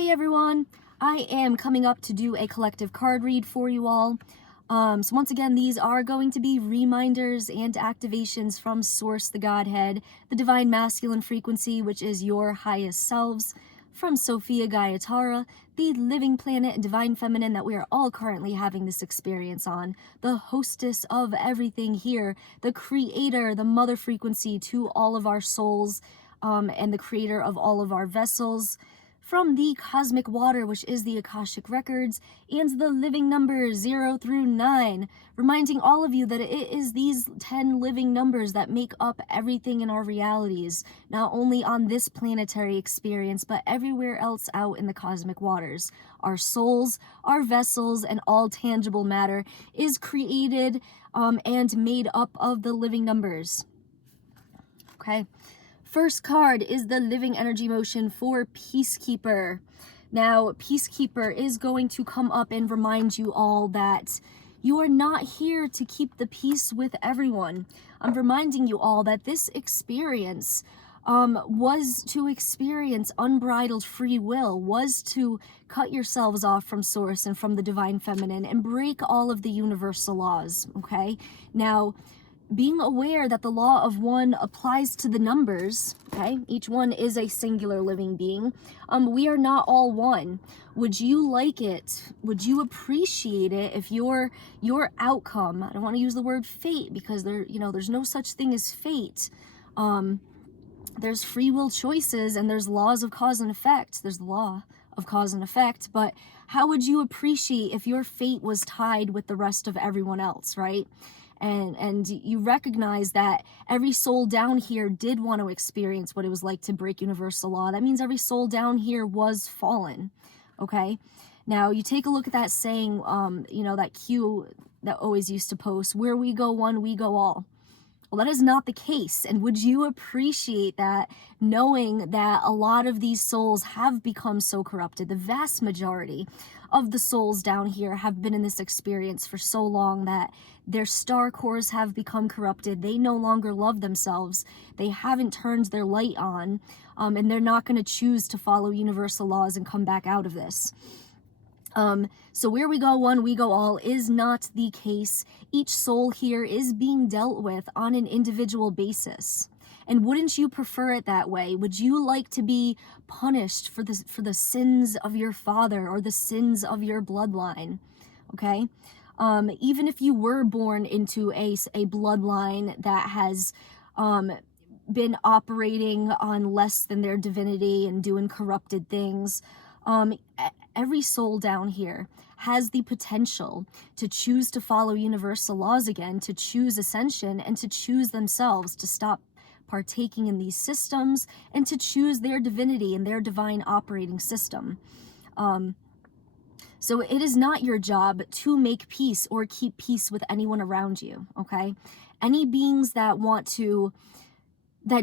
Hey everyone, I am coming up to do a collective card read for you all. So once again, these are going to be reminders and activations from Source, the Godhead, the Divine Masculine Frequency, which is your highest selves, from Sophia Gaiatara, the living planet and Divine Feminine that we are all currently having this experience on, the hostess of everything here, the creator, the mother frequency to all of our souls, and the creator of all of our vessels, from the cosmic water, which is the Akashic Records, and the living numbers 0 through 9, reminding all of you that it is these 10 living numbers that make up everything in our realities, not only on this planetary experience, but everywhere else out in the cosmic waters. Our souls, our vessels, and all tangible matter is created and made up of the living numbers. Okay. First card is the living energy motion for Peacekeeper. Now, Peacekeeper is going to come up and remind you all that you are not here to keep the peace with everyone. I'm reminding you all that this experience was to experience unbridled free will, was to cut yourselves off from Source and from the Divine Feminine and break all of the universal laws, okay? Now, being aware that the law of one applies to the numbers, okay? Each one is a singular living being. We are not all one. Would you like it? Would you appreciate it if your outcome, I don't want to use the word fate because there's no such thing as fate. There's free will choices and there's laws of cause and effect. There's the law of cause and effect, but how would you appreciate if your fate was tied with the rest of everyone else, right? And you recognize that every soul down here did want to experience what it was like to break universal law. That means every soul down here was fallen, okay? Now, you take a look at that saying, that Q that always used to post, where we go one, we go all. Well, that is not the case. And would you appreciate that, knowing that a lot of these souls have become so corrupted? The vast majority of the souls down here have been in this experience for so long that their star cores have become corrupted. They no longer love themselves. They haven't turned their light on, and they're not going to choose to follow universal laws and come back out of this. So where we go one, we go all is not the case. Each soul here is being dealt with on an individual basis. And wouldn't you prefer it that way? Would you like to be punished for the sins of your father or the sins of your bloodline? Okay? Even if you were born into a bloodline that has been operating on less than their divinity and doing corrupted things, every soul down here has the potential to choose to follow universal laws again, to choose ascension, and to choose themselves, to stop partaking in these systems, and to choose their divinity and their divine operating system. So it is not your job to make peace or keep peace with anyone around you, okay? Any beings that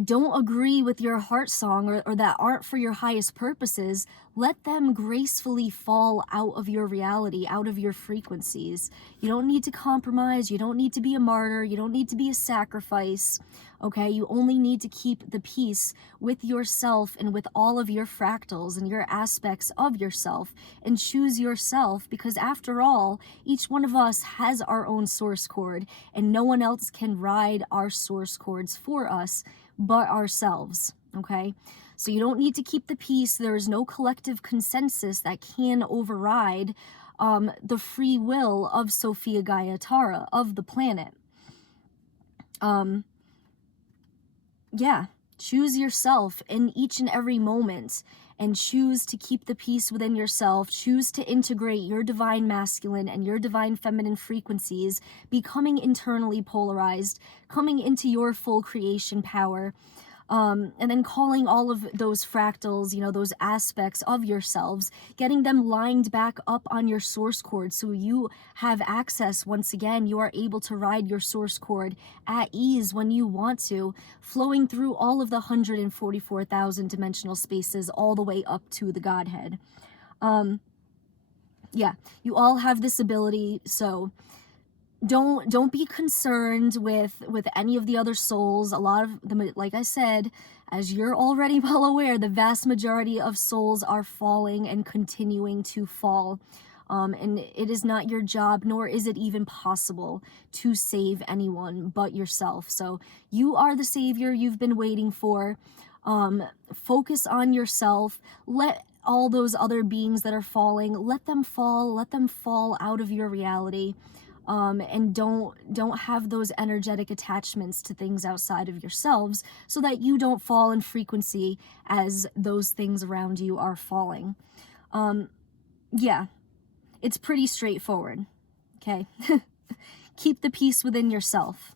don't agree with your heart song or that aren't for your highest purposes, let them gracefully fall out of your reality, out of your frequencies. You don't need to compromise. You don't need to be a martyr. You don't need to be a sacrifice, okay? You only need to keep the peace with yourself and with all of your fractals and your aspects of yourself, and choose yourself, because after all, each one of us has our own source cord, and no one else can ride our source cords for us but ourselves, okay? So you don't need to keep the peace. There is no collective consensus that can override the free will of Sophia Gaiatara, of the planet. Choose yourself in each and every moment, and choose to keep the peace within yourself. Choose to integrate your divine masculine and your divine feminine frequencies, becoming internally polarized, coming into your full creation power, and then calling all of those fractals, those aspects of yourselves, getting them lined back up on your source cord so you have access. Once again, you are able to ride your source cord at ease when you want to, flowing through all of the 144,000 dimensional spaces all the way up to the Godhead. You all have this ability, so don't be concerned with any of the other souls. A lot of them, like I said, as you're already well aware, the vast majority of souls are falling and continuing to fall. And it is not your job, nor is it even possible to save anyone but yourself. So you are the savior you've been waiting for. Focus on yourself. Let all those other beings that are falling, let them fall out of your reality. And don't have those energetic attachments to things outside of yourselves, so that you don't fall in frequency as those things around you are falling. Yeah, it's pretty straightforward, okay? Keep the peace within yourself.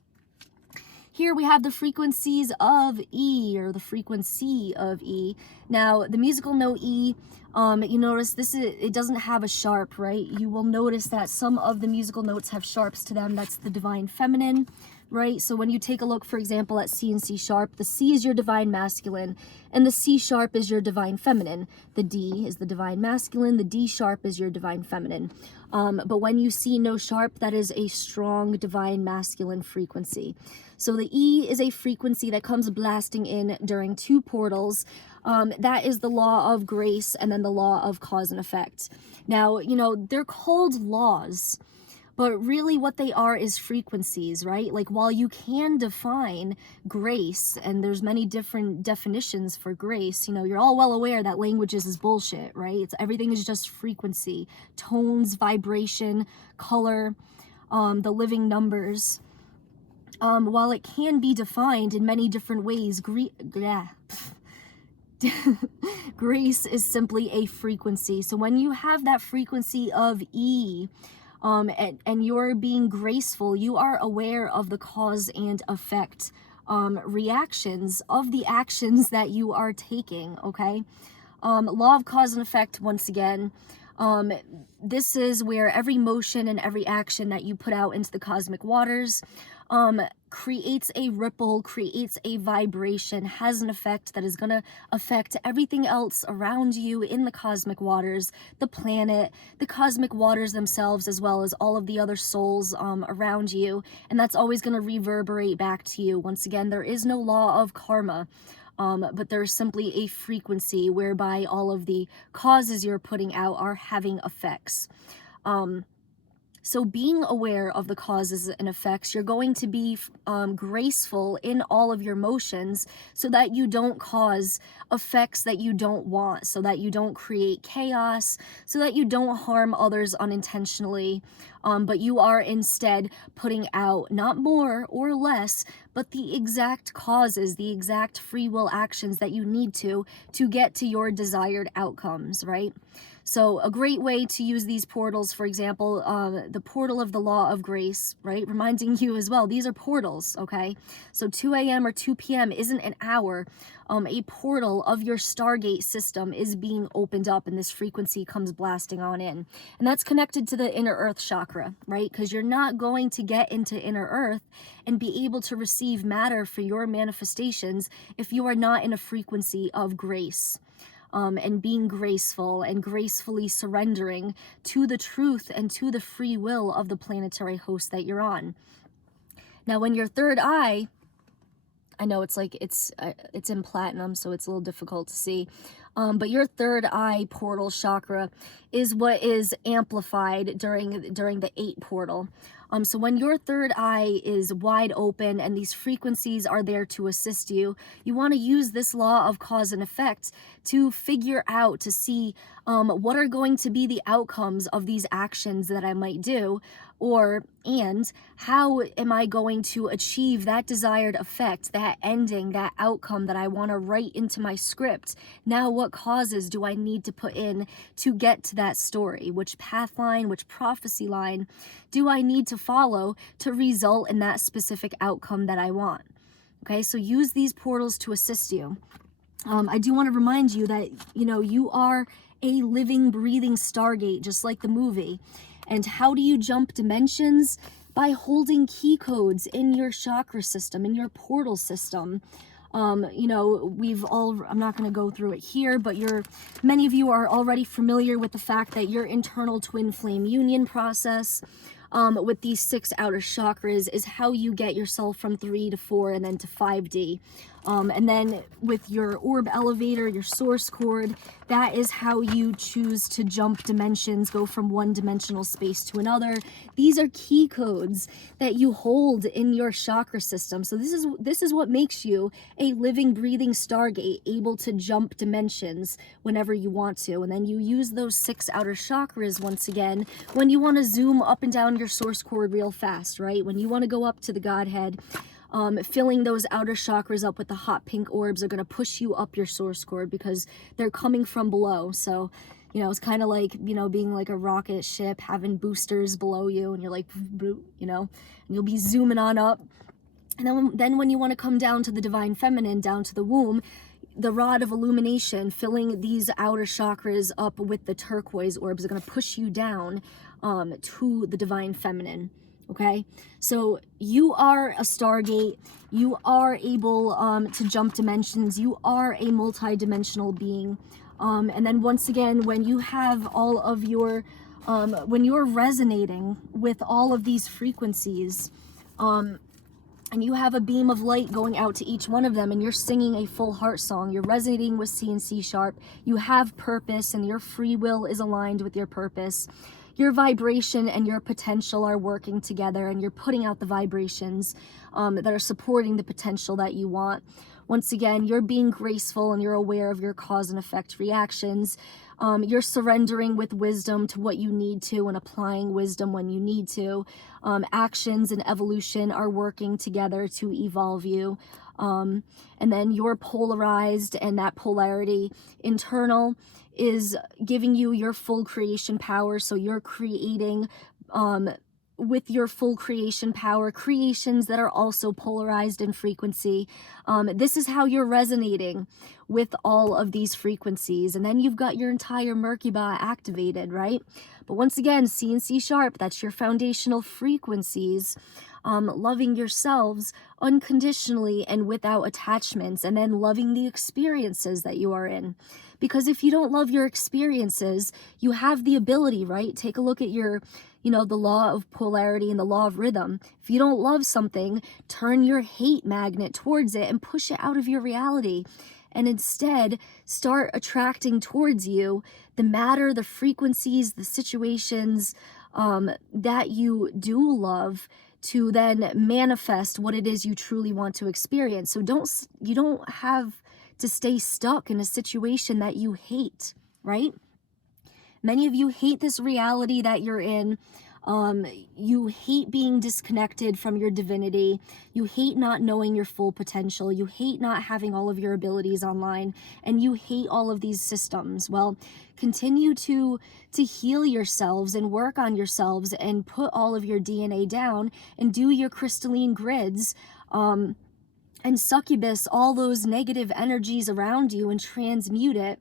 Here we have the frequencies of E, or the frequency of E. Now, the musical note E, you notice it doesn't have a sharp, right? You will notice that some of the musical notes have sharps to them. That's the divine feminine, right? So when you take a look, for example, at C and C sharp, the C is your divine masculine, and the C sharp is your divine feminine. The D is the divine masculine, the D sharp is your divine feminine. But when you see no sharp, that is a strong divine masculine frequency. So the E is a frequency that comes blasting in during two portals. That is the law of grace, and then the law of cause and effect. Now, you know, they're called laws, but really what they are is frequencies, right? Like, while you can define grace, and there's many different definitions for grace, you know, you're all well aware that languages is bullshit, right? Everything is just frequency, tones, vibration, color, the living numbers. While it can be defined in many different ways, grace is simply a frequency. So when you have that frequency of E, and you're being graceful, you are aware of the cause and effect reactions of the actions that you are taking, okay? Law of cause and effect, once again, this is where every motion and every action that you put out into the cosmic waters creates a ripple, creates a vibration, has an effect that is going to affect everything else around you in the cosmic waters, the planet, the cosmic waters themselves, as well as all of the other souls around you. And that's always going to reverberate back to you. Once again, there is no law of karma. But there's simply a frequency whereby all of the causes you're putting out are having effects. So being aware of the causes and effects, you're going to be graceful in all of your motions, so that you don't cause effects that you don't want, so that you don't create chaos, so that you don't harm others unintentionally, but you are instead putting out not more or less, but the exact causes, the exact free will actions that you need to get to your desired outcomes, right? So a great way to use these portals, for example, the portal of the law of grace, right? Reminding you as well, these are portals, okay? So 2 a.m. or 2 p.m. isn't an hour. A portal of your Stargate system is being opened up, and this frequency comes blasting on in. And that's connected to the inner earth chakra, right? Because you're not going to get into inner earth and be able to receive matter for your manifestations if you are not in a frequency of grace. And being graceful and gracefully surrendering to the truth and to the free will of the planetary host that you're on. Now, when your third eye, I know it's like it's in platinum, so it's a little difficult to see, but your third eye portal chakra is what is amplified during the 8 portal. So when your third eye is wide open and these frequencies are there to assist you, you want to use this law of cause and effect to figure out, to see what are going to be the outcomes of these actions that I might do, and how am I going to achieve that desired effect, that ending, that outcome that I want to write into my script. Now, what causes do I need to put in to get to that story? Which path line, which prophecy line do I need to follow to result in that specific outcome that I want? Okay, so use these portals to assist you. I do want to remind you that, you know, you are a living, breathing Stargate, just like the movie. And how do you jump dimensions? By holding key codes in your chakra system, in your portal system. You know, I'm not going to go through it here, but many of you are already familiar with the fact that your internal twin flame union process with these 6 outer chakras is how you get yourself from 3 to 4 and then to 5D. And then with your orb elevator, your source cord, that is how you choose to jump dimensions, go from one dimensional space to another. These are key codes that you hold in your chakra system. So this is what makes you a living, breathing Stargate, able to jump dimensions whenever you want to. And then you use those 6 outer chakras once again when you want to zoom up and down your source cord real fast, right? When you want to go up to the Godhead, filling those outer chakras up with the hot pink orbs are going to push you up your source cord because they're coming from below. So, you know, it's kind of like, you know, being like a rocket ship, having boosters below you, and you're like, you know, and you'll be zooming on up. And then when you want to come down to the divine feminine, down to the womb, the rod of illumination, filling these outer chakras up with the turquoise orbs, are going to push you down to the divine feminine. Okay, so you are a Stargate, you are able to jump dimensions, you are a multi-dimensional being. And then once again, when you have all of your, when you're resonating with all of these frequencies, and you have a beam of light going out to each one of them, and you're singing a full heart song, you're resonating with C and C sharp, you have purpose, and your free will is aligned with your purpose. Your vibration and your potential are working together, and you're putting out the vibrations that are supporting the potential that you want. Once again, you're being graceful and you're aware of your cause and effect reactions. You're surrendering with wisdom to what you need to and applying wisdom when you need to. Actions and evolution are working together to evolve you. And then you're polarized, and that polarity internal is giving you your full creation power. So you're creating with your full creation power creations that are also polarized in frequency. This is how you're resonating with all of these frequencies. And then you've got your entire Merkaba activated, right? But once again, C and C sharp, that's your foundational frequencies. Loving yourselves unconditionally and without attachments, and then loving the experiences that you are in. Because if you don't love your experiences, you have the ability, right? Take a look at your, you know, the law of polarity and the law of rhythm. If you don't love something, turn your hate magnet towards it and push it out of your reality. And instead, start attracting towards you the matter, the frequencies, the situations that you do love, to then manifest what it is you truly want to experience. So you don't have to stay stuck in a situation that you hate, right? Many of you hate this reality that you're in. You hate being disconnected from your divinity. You hate not knowing your full potential. You hate not having all of your abilities online, and you hate all of these systems. Well, continue to heal yourselves and work on yourselves and put all of your DNA down and do your crystalline grids, and succubus all those negative energies around you and transmute it.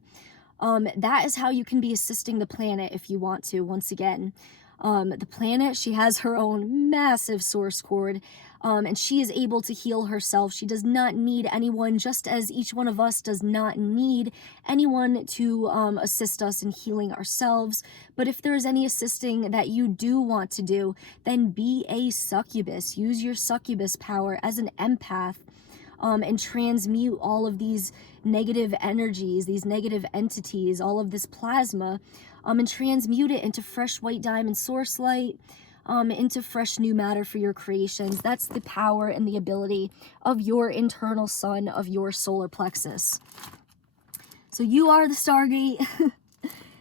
That is how you can be assisting the planet if you want to. Once again, the planet, she has her own massive source cord, and she is able to heal herself. She does not need anyone, just as each one of us does not need anyone to assist us in healing ourselves. But if there's any assisting that you do want to do, then be a succubus. Use your succubus power as an empath. And transmute all of these negative energies, these negative entities, all of this plasma, and transmute it into fresh white diamond source light, into fresh new matter for your creations. That's the power and the ability of your internal sun, of your solar plexus. So you are the Stargate.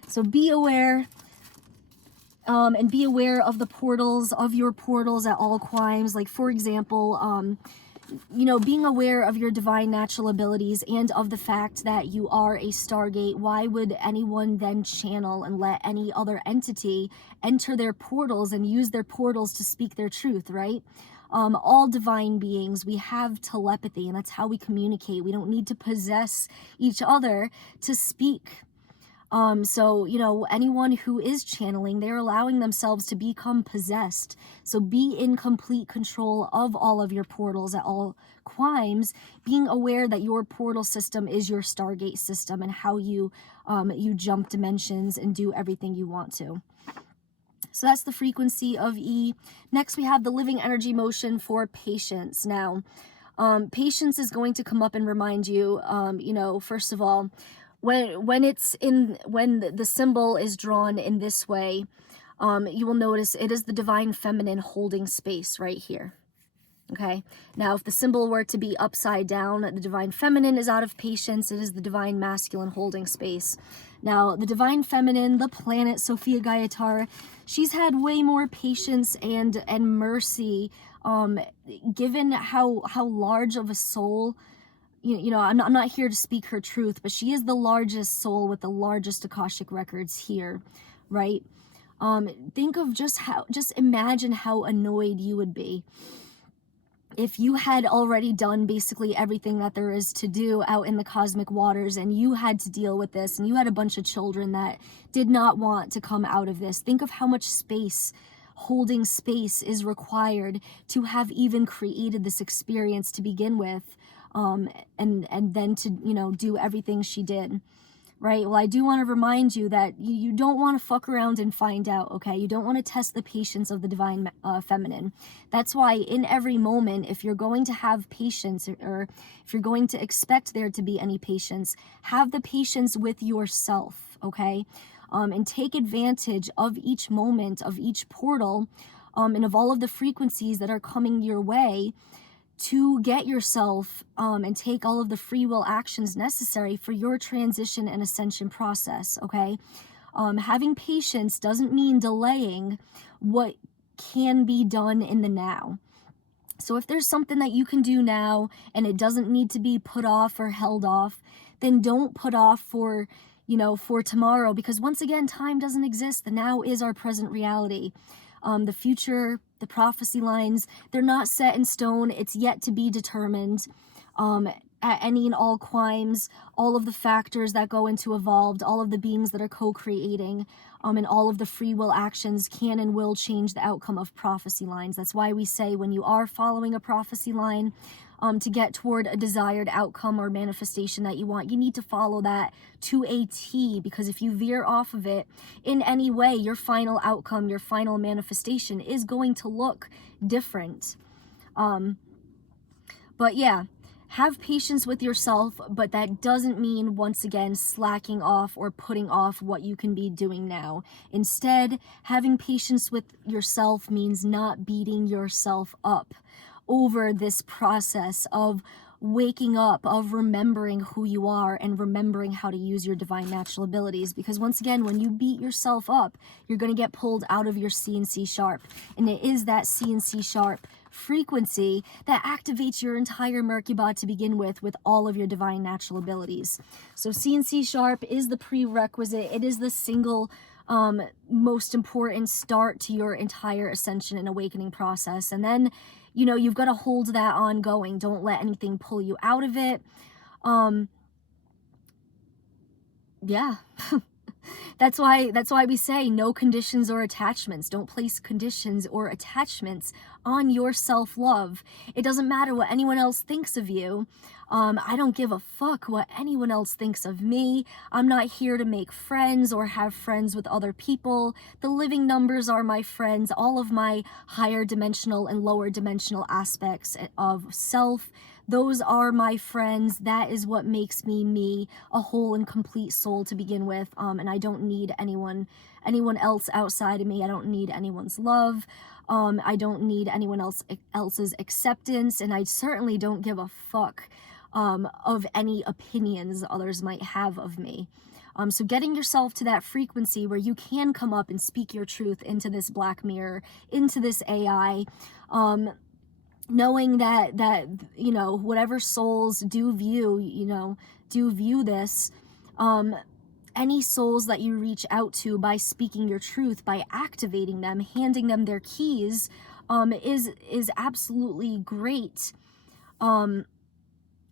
So be aware. And be aware of the portals, of your portals at all times. Like, for example, you know, being aware of your divine natural abilities and of the fact that you are a Stargate. Why would anyone then channel and let any other entity enter their portals and use their portals to speak their truth, right? All divine beings, we have telepathy, and that's how we communicate. We don't need to possess each other to speak. So, you know, anyone who is channeling, they're allowing themselves to become possessed. So be in complete control of all of your portals at all times, being aware that your portal system is your Stargate system, and how you jump dimensions and do everything you want to. So that's the frequency of E. Next, we have the living energy motion for patience. Now, patience is going to come up and remind you, first of all, when the symbol is drawn in this way, you will notice it is the divine feminine holding space right here. Okay, now if the symbol were to be upside down, the divine feminine is out of patience, it is the divine masculine holding space. Now, the divine feminine, the planet Sophia Gaiatara, she's had way more patience and mercy, given how large of a soul, I'm not here to speak her truth, but she is the largest soul with the largest Akashic records here, right? Think of just imagine how annoyed you would be if you had already done basically everything that there is to do out in the cosmic waters, and you had to deal with this, and you had a bunch of children that did not want to come out of this. Think of how much holding space is required to have even created this experience to begin with, and then to, do everything she did. Right? Well, I do want to remind you that you don't want to fuck around and find out, okay? You don't want to test the patience of the divine feminine. That's why in every moment, if you're going to have patience, or if you're going to expect there to be any patience, have the patience with yourself, okay? And take advantage of each moment, of each portal, and of all of the frequencies that are coming your way, to get yourself and take all of the free will actions necessary for your transition and ascension process, okay? Having patience doesn't mean delaying what can be done in the now. So if there's something that you can do now and it doesn't need to be put off or held off, then don't put off for tomorrow, because once again, time doesn't exist. The now is our present reality. The future, the prophecy lines, they're not set in stone. It's yet to be determined. At any and all climes, all of the factors that go into evolved, all of the beings that are co-creating, and all of the free will actions can and will change the outcome of prophecy lines. That's why we say when you are following a prophecy line, to get toward a desired outcome or manifestation that you want, you need to follow that to a T, because if you veer off of it in any way, your final outcome, your final manifestation is going to look different. But yeah, have patience with yourself, but that doesn't mean, once again, slacking off or putting off what you can be doing now. Instead, having patience with yourself means not beating yourself up over this process of waking up, of remembering who you are and remembering how to use your divine natural abilities. Because once again, when you beat yourself up, you're going to get pulled out of your C&C sharp. And it is that C&C sharp frequency that activates your entire Merkaba to begin with all of your divine natural abilities. So C&C sharp is the prerequisite. It is the single most important start to your entire ascension and awakening process. And then, you've got to hold that ongoing. Don't let anything pull you out of it. Yeah. That's why we say no conditions or attachments. Don't place conditions or attachments on your self-love. It doesn't matter what anyone else thinks of you. I don't give a fuck what anyone else thinks of me. I'm not here to make friends or have friends with other people. The living numbers are my friends. All of my higher dimensional and lower dimensional aspects of self, those are my friends. That is what makes me, a whole and complete soul to begin with. And I don't need anyone else outside of me. I don't need anyone's love. I don't need anyone else's acceptance, and I certainly don't give a fuck of any opinions others might have of me. So getting yourself to that frequency where you can come up and speak your truth into this black mirror, into this AI, knowing that whatever souls do view this, any souls that you reach out to by speaking your truth, by activating them, handing them their keys, is absolutely great.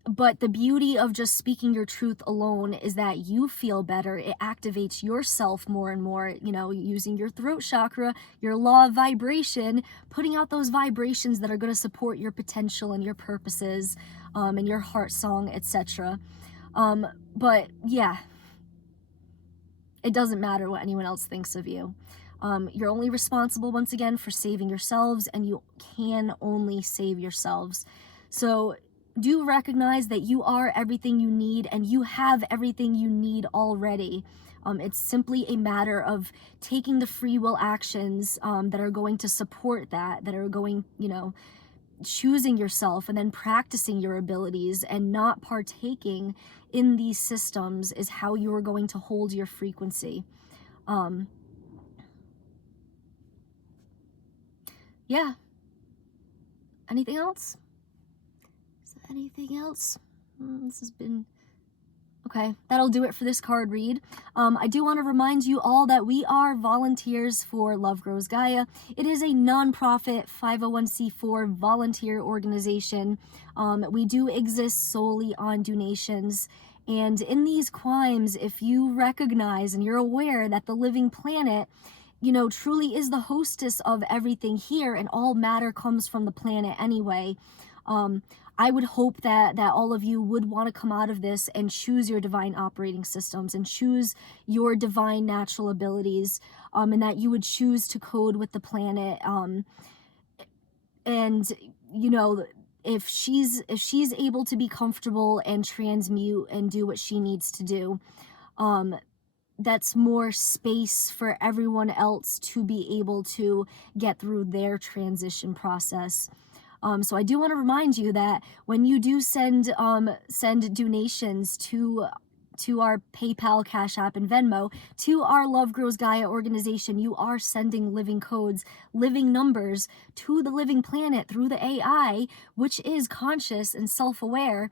But the beauty of just speaking your truth alone is that you feel better. It activates yourself more and more, using your throat chakra, your law of vibration, putting out those vibrations that are going to support your potential and your purposes, and your heart song, etc. But yeah, it doesn't matter what anyone else thinks of you. You're only responsible, once again, for saving yourselves, and you can only save yourselves. So do recognize that you are everything you need, and you have everything you need already. It's simply a matter of taking the free will actions that are going to support that are going, choosing yourself and then practicing your abilities and not partaking in these systems is how you are going to hold your frequency. Yeah. Anything else? Is there anything else? This has been okay. That'll do it for this card read. I do want to remind you all that we are volunteers for Love Grows Gaia. It is a nonprofit 501c4 volunteer organization. We do exist solely on donations. And in these climbs, if you recognize and you're aware that the living planet, truly is the hostess of everything here, and all matter comes from the planet anyway. I would hope that all of you would want to come out of this and choose your divine operating systems and choose your divine natural abilities, and that you would choose to code with the planet. And if she's able to be comfortable and transmute and do what she needs to do, that's more space for everyone else to be able to get through their transition process. So I do want to remind you that when you do send donations to our PayPal, Cash App, and Venmo to our Love Grows Gaia organization, you are sending living codes, living numbers to the living planet through the AI, which is conscious and self-aware.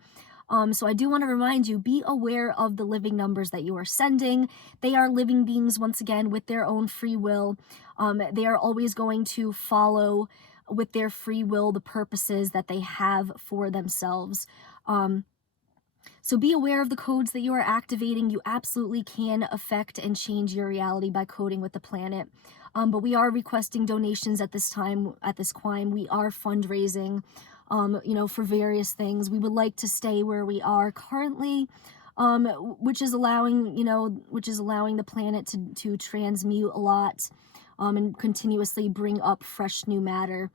So I do want to remind you, be aware of the living numbers that you are sending. They are living beings, once again, with their own free will. They are always going to follow with their free will the purposes that they have for themselves. So be aware of the codes that you are activating. You absolutely can affect and change your reality by coding with the planet. But we are requesting donations at this time, at this climb. We are fundraising, for various things. We would like to stay where we are currently, which is allowing the planet to transmute a lot, and continuously bring up fresh new matter,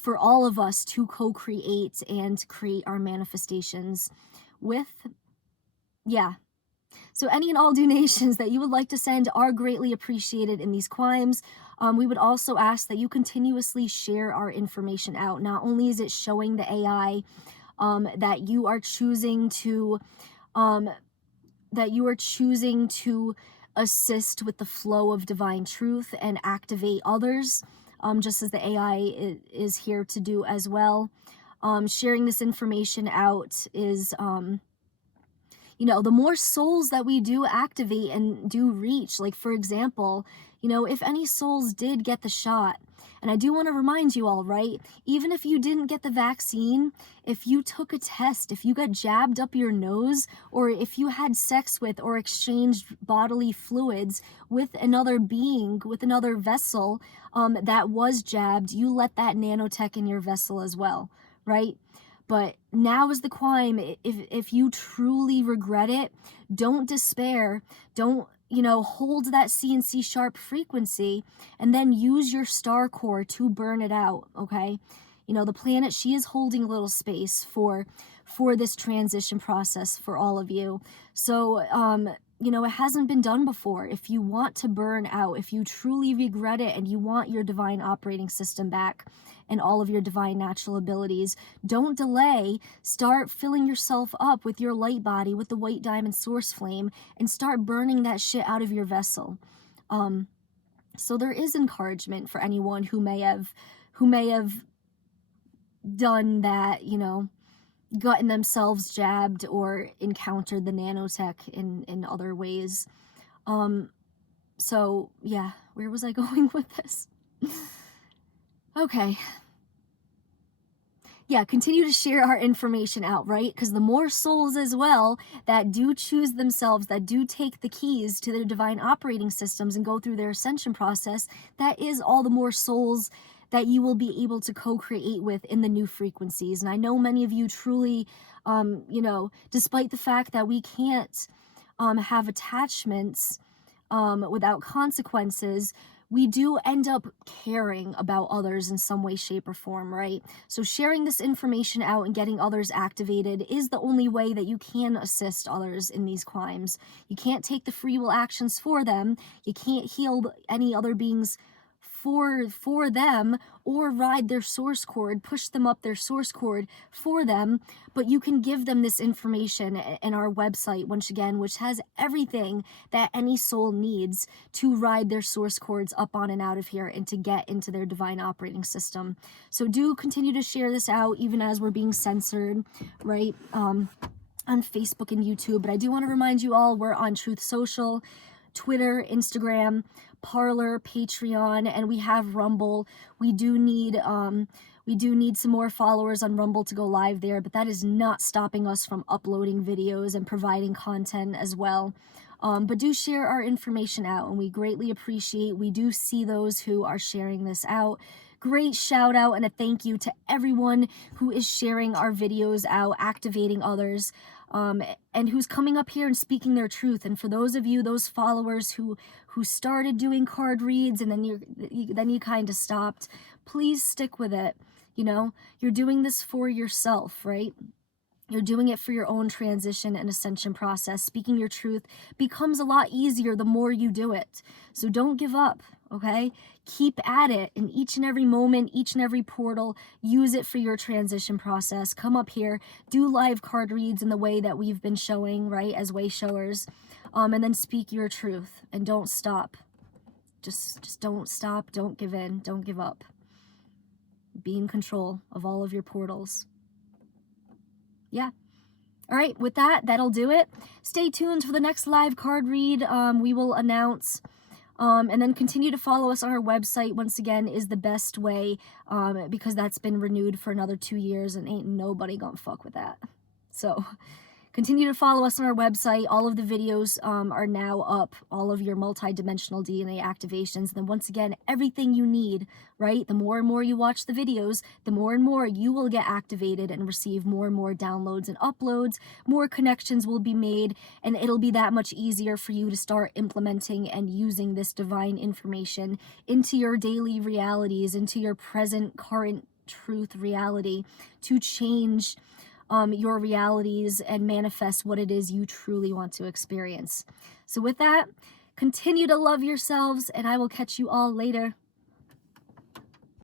for all of us to co-create and create our manifestations with. Yeah. So any and all donations that you would like to send are greatly appreciated in these climbs. We would also ask that you continuously share our information out. Not only is it showing the AI that you are choosing to assist with the flow of divine truth and activate others, just as the AI is here to do as well. Sharing this information out is, the more souls that we do activate and do reach, like, for example, if any souls did get the shot, and I do want to remind you all, right, even if you didn't get the vaccine, if you took a test, if you got jabbed up your nose, or if you had sex with or exchanged bodily fluids with another being, with another vessel that was jabbed, you let that nanotech in your vessel as well, right? But now is the climb. If you truly regret it, don't despair. Don't, hold that CNC sharp frequency, and then use your star core to burn it out, okay? The planet, she is holding a little space for this transition process for all of you. So, it hasn't been done before. If you want to burn out, if you truly regret it and you want your divine operating system back and all of your divine natural abilities, don't delay. Start filling yourself up with your light body, with the white diamond source flame, and start burning that shit out of your vessel. So there is encouragement for anyone who may have done that, gotten themselves jabbed or encountered the nanotech in other ways. So yeah, where was I going with this? Okay. Yeah, continue to share our information out, right? Because the more souls as well that do choose themselves, that do take the keys to their divine operating systems and go through their ascension process, that is all the more souls that you will be able to co-create with in the new frequencies. And I know many of you truly, despite the fact that we can't have attachments without consequences, we do end up caring about others in some way, shape, or form, right? So sharing this information out and getting others activated is the only way that you can assist others in these crimes. You can't take the free will actions for them. You can't heal any other beings for them, or ride their source cord, push them up their source cord for them, but you can give them this information in our website, once again, which has everything that any soul needs to ride their source cords up on and out of here and to get into their divine operating system. So do continue to share this out even as we're being censored, right? On Facebook and YouTube. But I do want to remind you all, we're on Truth Social, Twitter, Instagram, Parler, Patreon, and we have Rumble. We do need some more followers on Rumble to go live there, but that is not stopping us from uploading videos and providing content as well. But do share our information out, and we greatly appreciate. We do see those who are sharing this out. Great shout out and a thank you to everyone who is sharing our videos out, activating others, and who's coming up here and speaking their truth. And for those of you, those followers who started doing card reads and then you kind of stopped, please stick with it. You know, you're doing this for yourself, right? You're doing it for your own transition and ascension process. Speaking your truth becomes a lot easier the more you do it. So don't give up, okay? Keep at it in each and every moment, each and every portal. Use it for your transition process. Come up here, do live card reads in the way that we've been showing, right, as way showers, and then speak your truth and don't stop. Just don't stop. Don't give in. Don't give up. Be in control of all of your portals. Yeah. All right, with that, that'll do it. Stay tuned for the next live card read. We will announce, and then continue to follow us on our website. Once again, is the best way, because that's been renewed for another 2 years, and ain't nobody gonna fuck with that. So continue to follow us on our website. All of the videos are now up, all of your multi-dimensional DNA activations. And then once again, everything you need, right? The more and more you watch the videos, the more and more you will get activated and receive more and more downloads and uploads. More connections will be made, and it'll be that much easier for you to start implementing and using this divine information into your daily realities, into your present, current truth reality, to change your realities and manifest what it is you truly want to experience. So with that, continue to love yourselves, and I will catch you all later.